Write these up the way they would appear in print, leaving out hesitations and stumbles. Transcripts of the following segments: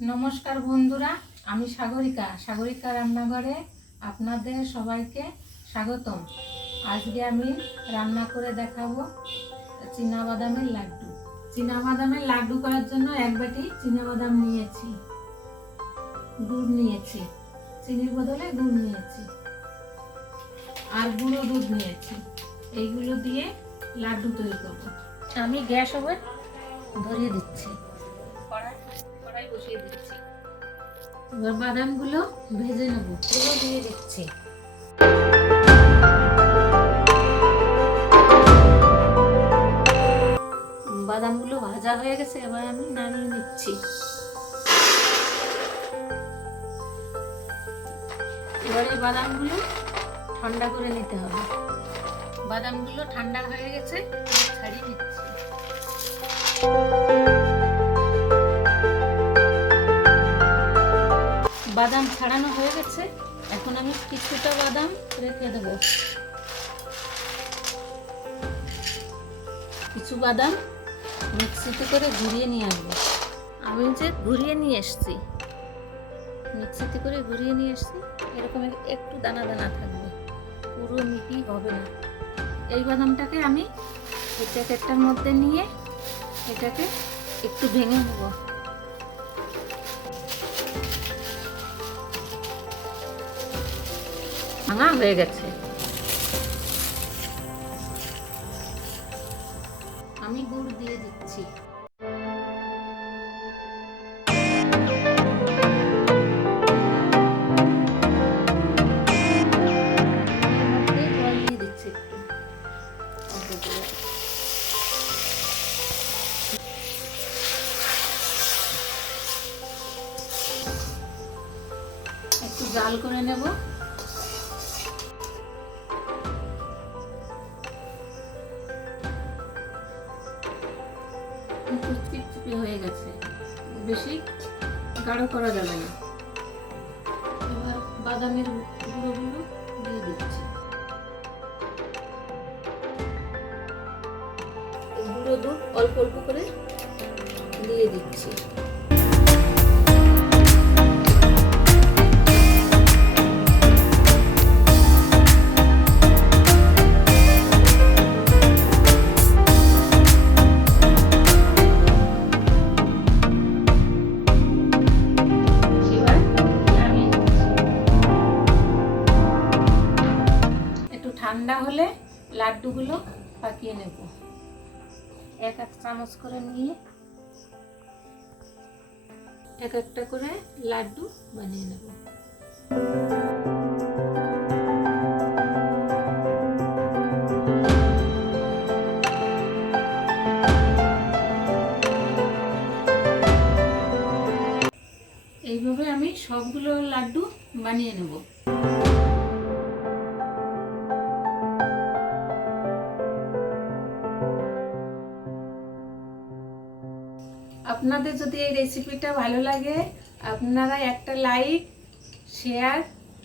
নমস্কার বন্ধুরা, আমি সাগরিকা রান্নাঘরে আপনাদের সবাইকে স্বাগতম। আজকে আমি রান্না করে দেখাবো চীনাবাদামের লাড্ডু। চীনাবাদামের লাড্ডু করার জন্য এক বাটি চীনাবাদাম নিয়েছি, গুড় নিয়েছি, চিনির বদলে গুড় নিয়েছি আর গুঁড়ো দুধ নিয়েছি। এইগুলো দিয়ে লাড্ডু তৈরি করব। আমি গ্যাস ওভেন ধরিয়ে দিচ্ছি, কড়াই বসিয়ে দিচ্ছি। এবার বাদামগুলো ভেজে নেব, এগুলো দিয়ে দিচ্ছি। বাদামগুলো ভাজা হয়ে গেছে, এবার আমি নামিয়ে নিচ্ছি। এবারে বাদামগুলো ঠান্ডা করে নিতে হবে। বাদামগুলো ঠান্ডা হয়ে গেছে, ছাড়িয়ে নিচ্ছি। বাদাম ছাড়ানো হয়ে গেছে, এখন আমি কিছুটা বাদাম রেখে দেব। কিছু বাদাম মিক্সিতে করে ঘুরিয়ে নিয়ে আসবো। আমি যে ঘুরিয়ে নিয়ে এসছি, মিক্সিতে করে ঘুরিয়ে নিয়ে এসছি, এরকম একটু দানা দানা থাকবে, পুরো মিহি হবে না। এই বাদামটাকে আমি এই প্যাকেটটার মধ্যে নিয়ে এটাকে একটু ভেঙে নেব। ভাঙা হয়ে গেছে, আমি গুড় দিয়ে দিচ্ছি। একটু জাল করে নেব। একটু চিপচিপে হয়ে গেছে, বেশি গাঢ় করা যাবে না। এবার বাদামের গুঁড়োগুলো দিয়ে দিচ্ছি। গুঁড়ো দুধ অল্প অল্প করে দিয়ে দিচ্ছি। ঠান্ডা হলে লাড্ডুগুলো পাকিয়ে নেব। এক চামচ করে নিয়ে এক একটা করে লাড্ডু বানিয়ে নেব। এইভাবে আমি সবগুলো লাড্ডু বানিয়ে নেব। আপনাদের যদি এই রেসিপিটা ভালো লাগে, আপনারা একটা লাইক, শেয়ার,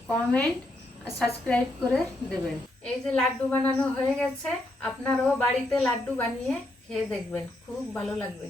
কমেন্ট আর সাবস্ক্রাইব করে দেবেন। এই যে লাড্ডু বানানো হয়ে গেছে, আপনারাও বাড়িতে লাড্ডু বানিয়ে খেয়ে দেখবেন, খুব ভালো লাগবে।